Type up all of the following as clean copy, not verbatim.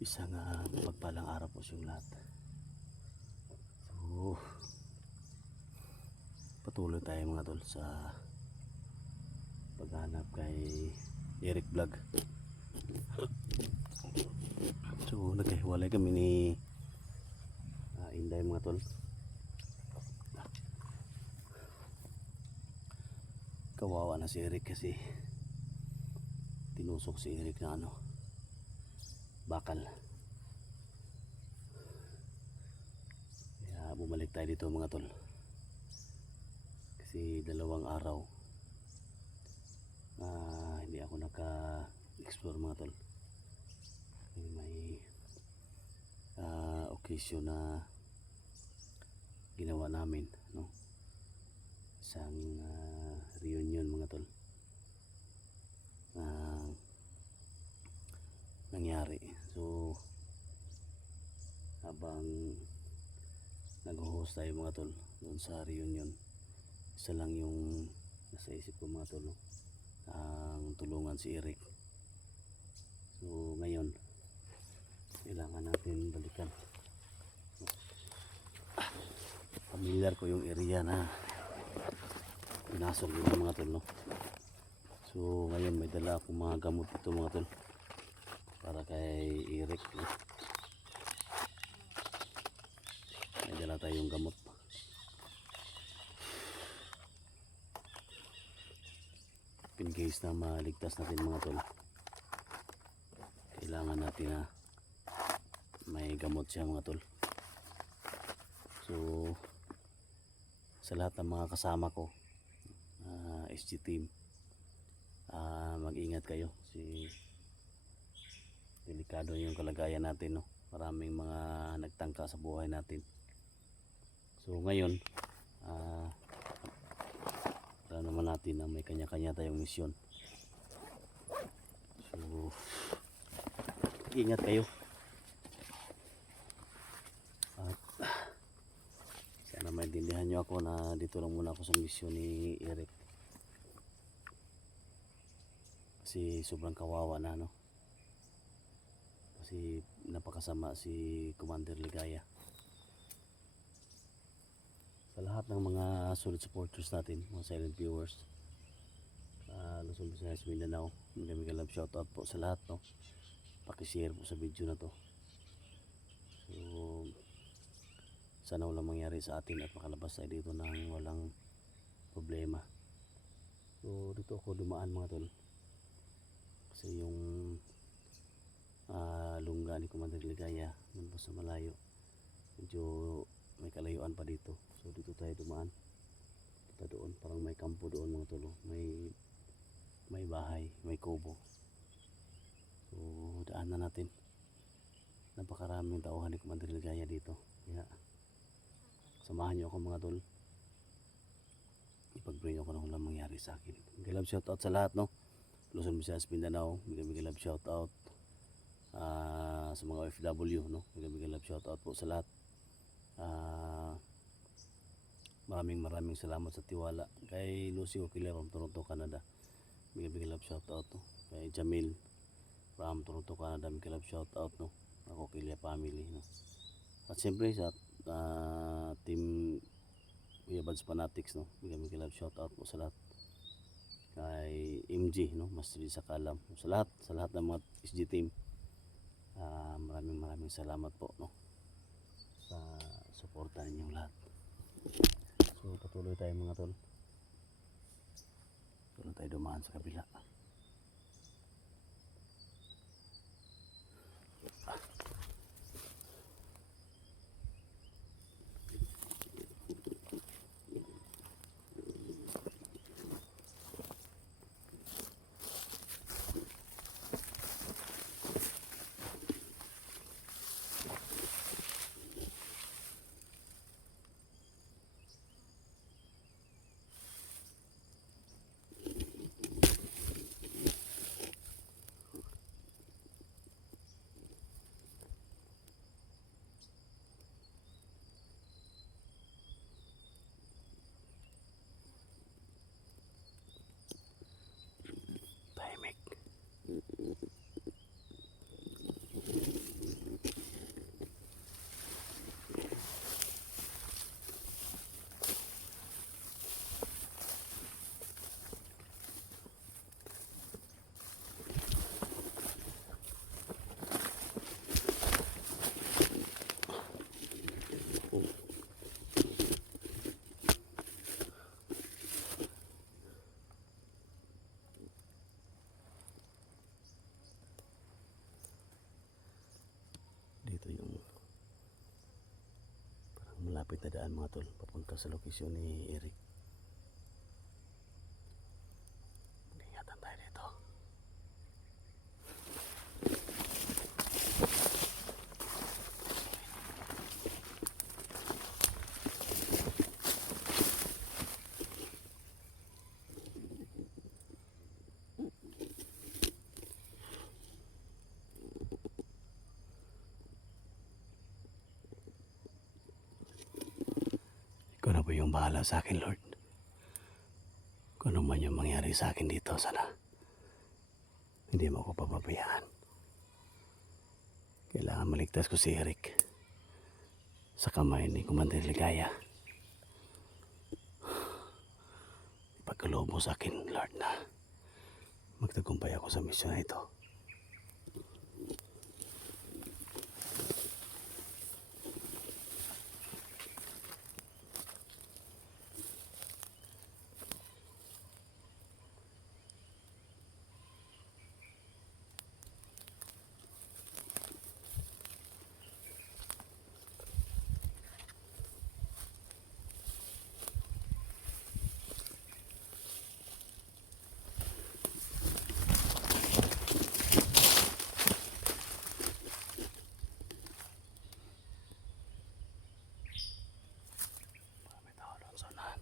Isang pagpalang araw po sa lahat. So, patuloy tayo mga tol sa paghanap kay Eric Vlog. So, nagkahiwalay kami ni Inday mga tol. Kawawa na si Eric kasi tinusok si Eric na bakal. Kaya bumalik tayo dito mga tol. Kasi 2 araw hindi ako naka-explore mga tol. May occasion na ginawa namin, no? Isang reunion mga tol. Nangyari. So habang nag-host tayo mga tol doon sa reunion, isa lang yung nasa isip ko mga tol, no? Ang tulungan si Eric. So ngayon kailangan natin balikan. Familiar ko yung area na pinasok dito mga tol, no? So ngayon may dala akong mga gamot dito mga tol para kay Eric, no? May dala tayong gamot. In case na maligtas natin mga tol, kailangan natin na may gamot siya mga tol. So sa lahat ng mga kasama ko, SG team, mag-ingat kayo. Delikado yung kalagayan natin, no? Maraming mga nagtangka sa buhay natin. So ngayon para naman natin na may kanya-kanya tayong misyon. So ingat kayo at sana maintindihan nyo ako na dito lang muna ako sa misyon ni Eric kasi sobrang kawawa na, no? Kasi napakasama si Commander Ligaya. Sa lahat ng mga solid supporters natin, mga silent viewers, Luzon, Visayas, Mindanao, mega love shoutout po sa lahat, no? Pakishare po sa video na to. So sana walang mangyari sa atin at makalabas tayo dito nang walang problema. So dito ako dumaan mga tol kasi yung lungga ni Commander Ligaya nandun sa malayo, medyo may kalayuan pa dito. So dito tayo dumaan, punta doon, parang may kampo doon mga tol, may bahay, may kubo. So daan na natin. Napakaraming tauhan ni Commander Ligaya dito, kaya samahan nyo ako mga tol, ipag-bring ako ng walang mangyari sa akin. Mega love shoutout sa lahat, no? Luzon, Visayas, Mindanao, mega love shoutout sa mga OFW, no? Mega love shoutout po sa lahat. Maraming salamat sa tiwala kay Lucy Okiller from Toronto, Canada. Mega love shoutout, no? Kay Jamil from Toronto, Canada, mega love shoutout, no? Ako Kilia family, no? At siyempre sa team Kuya Bads Fanatics, no? Mega love shoutout po sa lahat. Kay MG, no? Master sa Kalam, sa lahat ng mga SG team. Maraming salamat po, no? Sa suporta ninyong lahat. So patuloy tayo mga tol. Patuloy tayo dumaan sa kabila. Dito yung parang malapit na daan mga tol, papunta sa lokasyon ni Eric. Ingatan tayo dito. Ikaw na po yung bahala sa akin, Lord. Kung ano man yung mangyari sa akin dito, sana hindi mo ako papabayaan. Kailangan maligtas ko si Eric sa kamay ni Commander Ligaya. Ipagkaloob mo sa akin, Lord, na magtagumpay ako sa misyon na ito. May tao doon sa unahan.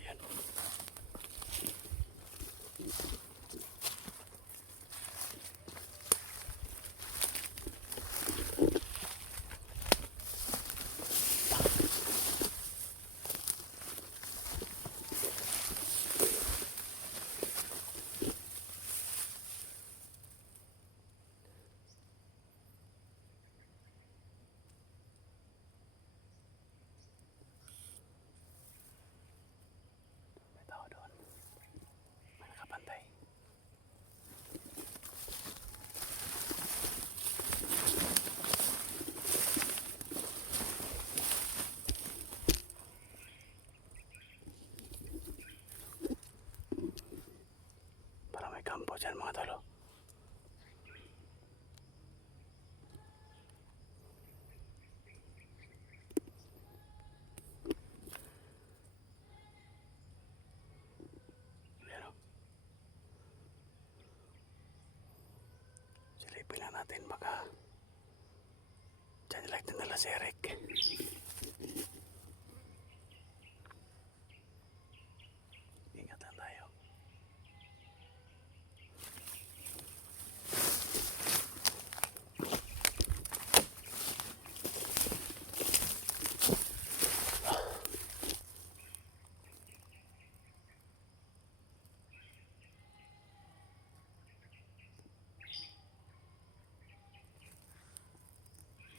Ayan. May tao doon. May nakabantay. Parang may kampo dyan mga tolo. Ayan o. Silipin lang natin baka dyan like dinala si Eric. Ingat lang tayo.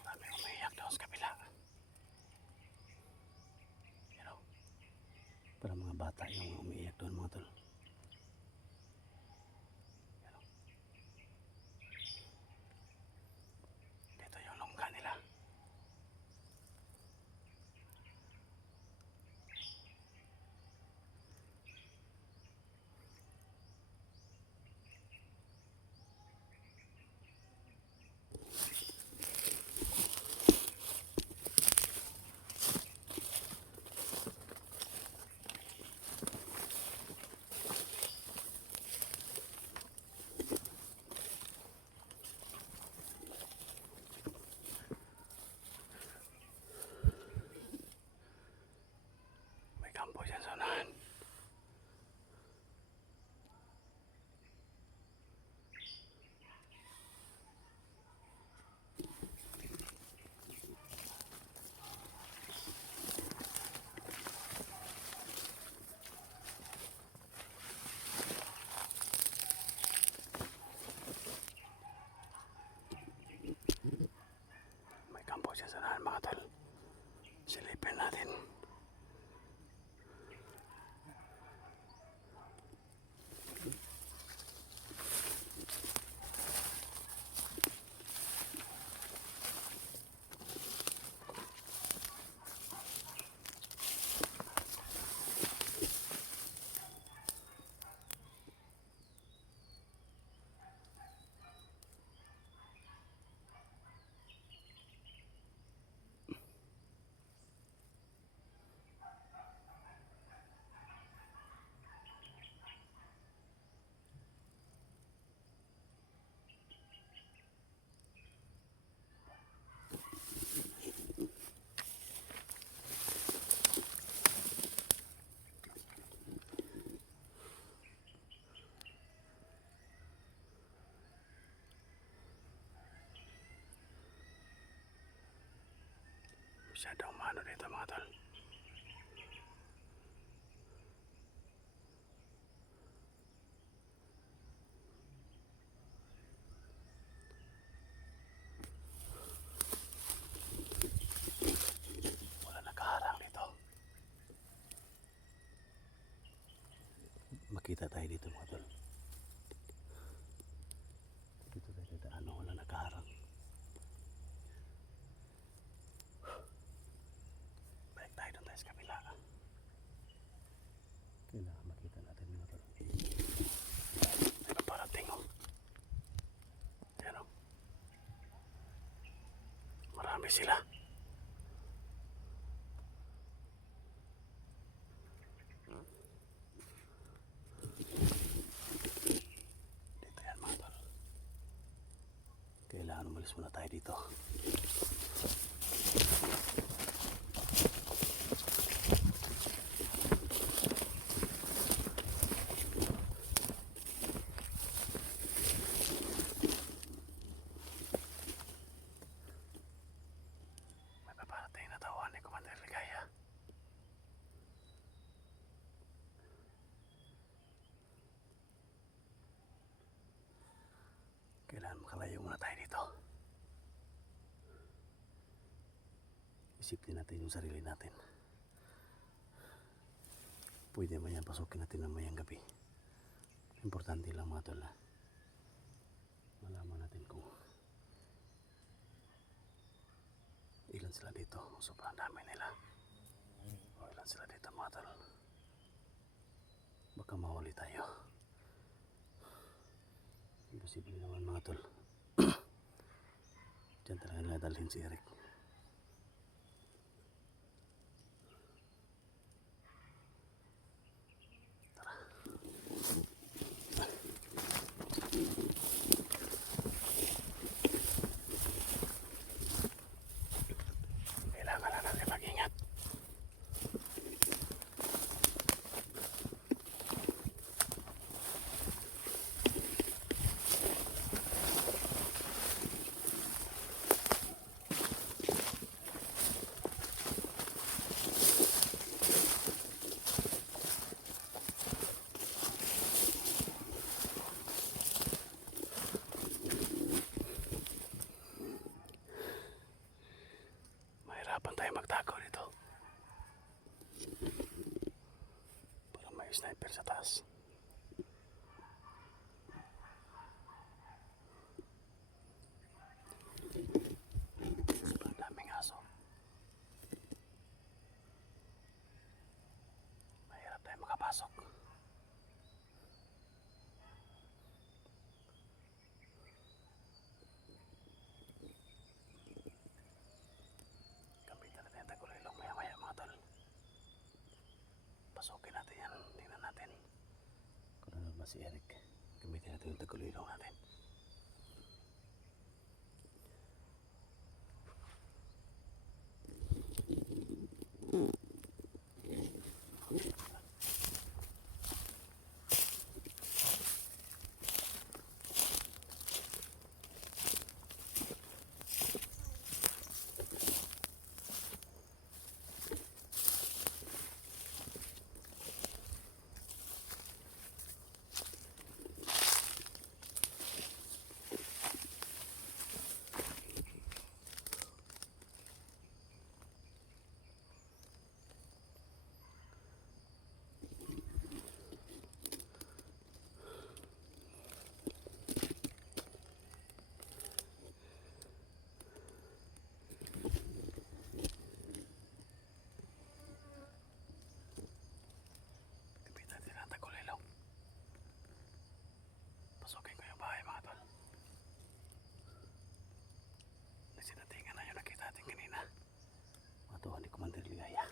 Marami umiiyak doon sa kabila. Ayan o. Parang mga bata yung umiiyak doon mga tol. Ayan o. Dito yung lungga nila. Masyadong mano dito mga tol. Wala nakaharang dito. Makita tayo dito mga tol. Dito tayo dadaan, wala nakaharang. Balik tayo doon tayo sa kabila. Kailangan makita natin mga tol. May paparating oh. Ayan oh. Marami sila. Dito yan mga tol. Kailangan umalis muna tayo dito. May paparating na tawhan ni Commander Ligaya. Kailangan makalayo muna tayo dito. Isipin natin yung sarili natin. Pwede man yan, pasukin natin mamayang gabi. Importante lang mga tol na malaman natin kung ilan sila dito. Sobrang dami nila. O ilan sila dito mga tol. Baka mahuli tayo. Imposible naman mga tol. Diyan talaga nila dalhin si Eric. Kailangan na natin mag-ingat. Mahirapan tayo magtago dito. Parang may sniper sa taas. Ang daming aso. Mahirap tayo makapasok. Gamitan natin ang tagulilong maya-maya mga tol. Pasukin natin yan. Tingnan natin kung ano ba si Eric. Gamitin natin yung tagulilong natin. Pasukin ko yung bahay mga tol. Nasinatingan na yung nakita natin kanina. Mga tuhan ni Commander Ligaya.